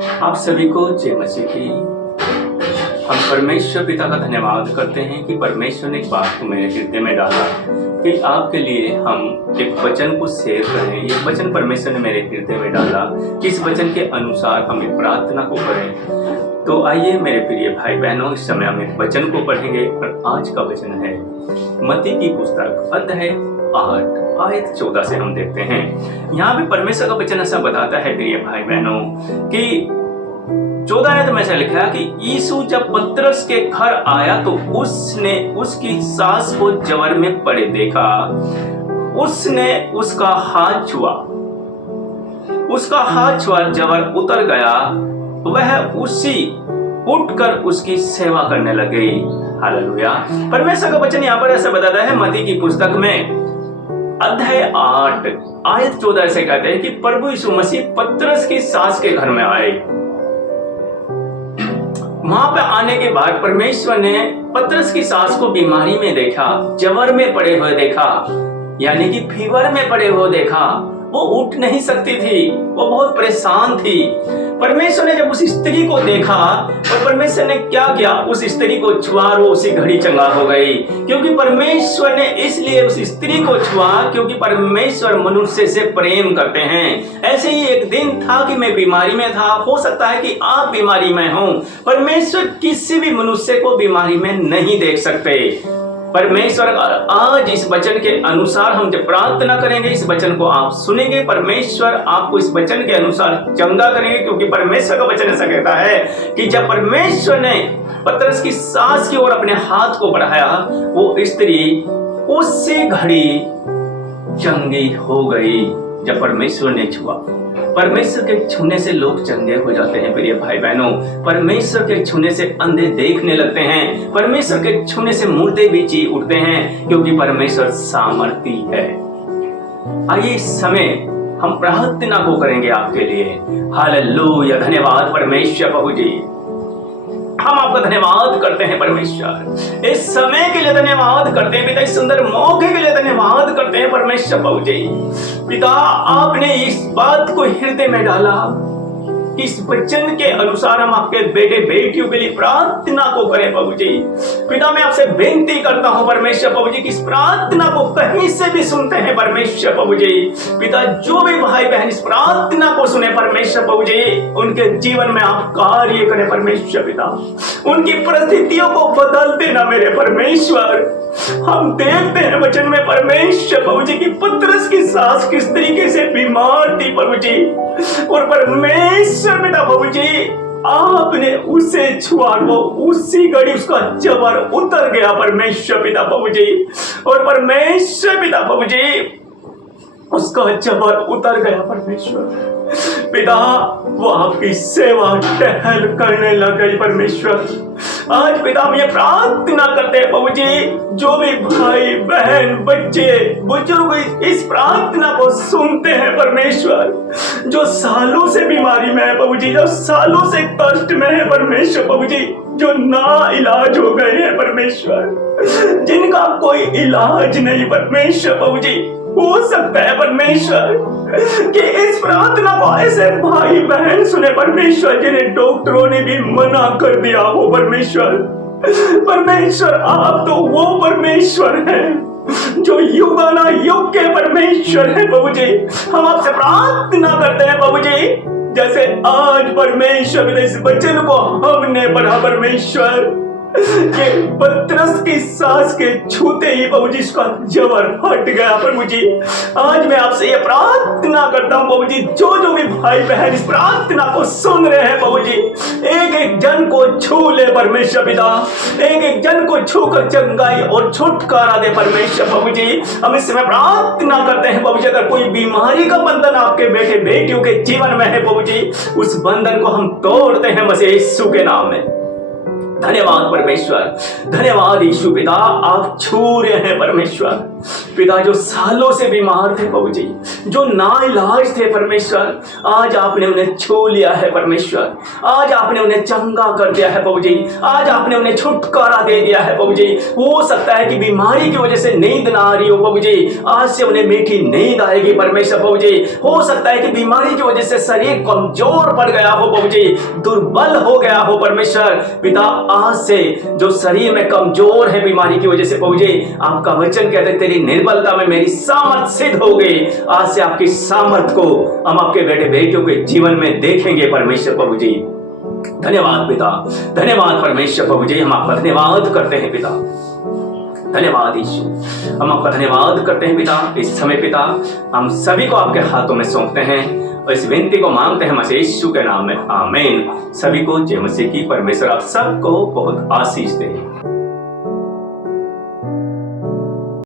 आप सभी को जय मसीह की। हम परमेश्वर पिता का धन्यवाद करते हैं कि परमेश्वर ने एक बात को मेरे हृदय में डाला कि आपके लिए हम एक वचन को शेयर करें। ये वचन परमेश्वर ने मेरे हृदय में डाला कि इस वचन के अनुसार हम एक प्रार्थना को करें। तो आइए मेरे प्रिय भाई बहनों, इस समय हम एक वचन को पढ़ेंगे और आज का वचन है मत्ती की पुस्तक अध्याय 8 आयत 14 से हम देखते हैं। यहाँ पे परमेश्वर का वचन ऐसा बताता है प्रिय भाई बहनों कि 14 आयत में ऐसा लिखा है कि यीशु जब पतरस के घर आया तो उसने उसकी सास को जवर में पड़े देखा। उसने उसका हाथ छुआ, जवर उतर गया। वह उसी उठकर उसकी सेवा करने लगी। हालेलुया। परमेश्वर का वचन यहाँ पर ऐसा बताता है मत्ती की पुस्तक में अध्याय 8 आयत 14 से कहते हैं कि प्रभु यीशु मसीह पतरस की सास के घर में आए। वहां पे आने के बाद परमेश्वर ने पतरस की सास को बीमारी में देखा, जवर में पड़े हुए देखा, यानी कि फीवर में पड़े हुए देखा। वो उठ नहीं सकती थी, वो बहुत परेशान थी। परमेश्वर ने जब उस स्त्री को देखा और परमेश्वर ने क्या किया, उस स्त्री को छुआ और वो उसी घड़ी चंगा हो गई। क्योंकि परमेश्वर ने इसलिए उस स्त्री को छुआ क्योंकि परमेश्वर मनुष्य से प्रेम करते हैं। ऐसे ही एक दिन था कि मैं बीमारी में था, हो सकता है कि आप बीमारी में हो। परमेश्वर किसी भी मनुष्य को बीमारी में नहीं देख सकते। परमेश्वर आज इस वचन के अनुसार हम जब प्रार्थना करेंगे, इस वचन को आप सुनेंगे, परमेश्वर आपको इस वचन के अनुसार चंगा करेंगे। क्योंकि परमेश्वर का वचन ऐसा कहता है कि जब परमेश्वर ने पतरस की सास की ओर अपने हाथ को बढ़ाया, वो स्त्री उसी घड़ी चंगी हो गई जब परमेश्वर ने छुआ। परमेश्वर के छूने से लोग चंगे हो जाते हैं प्रिय भाई बहनों। परमेश्वर के छूने से अंधे देखने लगते हैं। परमेश्वर के छूने से मुर्दे भी जी उठते हैं, क्योंकि परमेश्वर सामर्थी है। आइए इस समय हम प्रार्थना को करेंगे आपके लिए। हालेलुया। धन्यवाद परमेश्वर प्रभु जी, हम आपका धन्यवाद करते हैं परमेश्वर। इस समय के लिए धन्यवाद करते हैं पिता, इस सुंदर मौके के लिए धन्यवाद करते हैं परमेश्वर प्रभु जी। पिता, आपने इस बात को हृदय में डाला कि इस वचन के अनुसार हम आपके बेटे बेटियों के लिए प्रार्थना को करें प्रभु जी। पिता, मैं आपसे बेनती करता हूं परमेश्वर प्रभु जी कि इस प्रार्थना को कहीं से भी सुनते हैं परमेश्वर प्रभु जी। पिता, जो भी भाई बहन इस प्रार्थना को सुने परमेश्वर प्रभु जी, उनके जीवन में आप कार्य करें परमेश्वर पिता। उनकी परिस्थितियों को बदल देना मेरे परमेश्वर। हम देखते हैं वचन में परमेश्वर प्रभु जी की पतरस की सास किस तरीके से बीमार थी प्रभु जी, और परमेश्वर पिता प्रभु जी आपने उसे छुआ, वो उसी घड़ी उसका जबर उतर गया परमेश्वर पिता प्रभु जी। और परमेश्वर पिता प्रभु जी उसका जबर उतर गया परमेश्वर पिता। वो आपकी सेवा टहल करने लग गई परमेश्वर। आज पिता हम ये प्रार्थना करते हैं प्रभु जी, जो भी भाई बहन बच्चे बुजुर्ग इस प्रार्थना को सुनते हैं परमेश्वर, जो सालों से बीमारी में है प्रभु जी, जो सालों से कष्ट में है परमेश्वर प्रभु जी, जो ना इलाज हो गए हैं परमेश्वर, जिनका कोई इलाज नहीं परमेश्वर प्रभु जी, हो सकता है परमेश्वर कि इस प्रार्थना को ऐसे भाई बहन सुने परमेश्वर जिन्हें डॉक्टरों ने भी मना कर दिया हो परमेश्वर। परमेश्वर आप तो वो परमेश्वर हैं जो युगाना युग के परमेश्वर है प्रभु जी। हम आपसे प्रार्थना करते हैं प्रभु जी, जैसे आज परमेश्वर इस वचन को हमने पढ़ा परमेश्वर कि पतरस की सास के छूते ही प्रभु जी इसका जबर हट गया प्रभु जी। आज मैं आपसे ये प्रार्थना करता हूँ प्रभु जी, जो जो भी भाई बहन इस प्रार्थना को सुन रहे हैं प्रभु जी, एक एक जन को छू ले परमेश्वर पिता, एक एक जन को छूकर चंगाई और छुटकारा दे परमेश्वर प्रभु जी। हम इस समय प्रार्थना करते हैं प्रभु जी, अगर कोई बीमारी का बंधन आपके बेटे बेटियों के जीवन में है प्रभु जी, उस बंधन को हम तोड़ते हैं मसीह यीशु के नाम में। धन्यवाद परमेश्वर, धन्यवाद यीशु पिता, आप छू रहे हैं परमेश्वर। पिता जो सालों से बीमार थे प्रभु जी, जो नाइलाज थे परमेश्वर, आज आपने उन्हें छू लिया है परमेश्वर। आज आपने उन्हें चंगा कर दिया है प्रभु जी। आज आपने उन्हें छुटकारा दे दिया है प्रभु जी। हो सकता है कि बीमारी की वजह से नींद ना आ रही हो प्रभु जी, आज से उन्हें मीठी नींद आएगी परमेश्वर प्रभु जी। हो सकता है कि बीमारी की वजह से शरीर कमजोर पड़ गया हो प्रभु जी, दुर्बल हो गया हो परमेश्वर पिता, आज से जो शरीर में कमजोर है बीमारी की वजह से प्रभु जी, आपका वचन कहते तेरी निर्बलता में मेरी सामर्थ सिद्ध हो गई। आज से आपकी सामर्थ को हम आपके बेटे बेटियों के जीवन में देखेंगे परमेश्वर प्रभु जी। धन्यवाद पिता, धन्यवाद परमेश्वर प्रभु जी, हम आपका धन्यवाद करते हैं पिता। धन्यवाद यीशु, हम आपका धन्यवाद करते हैं पिता। इस समय पिता हम सभी को आपके हाथों में सौंपते हैं और इस विनती को मांगते हैं मसीह यीशु के नाम में, आमीन। सभी को जय मसीह की। परमेश्वर आप सबको बहुत आशीष दे।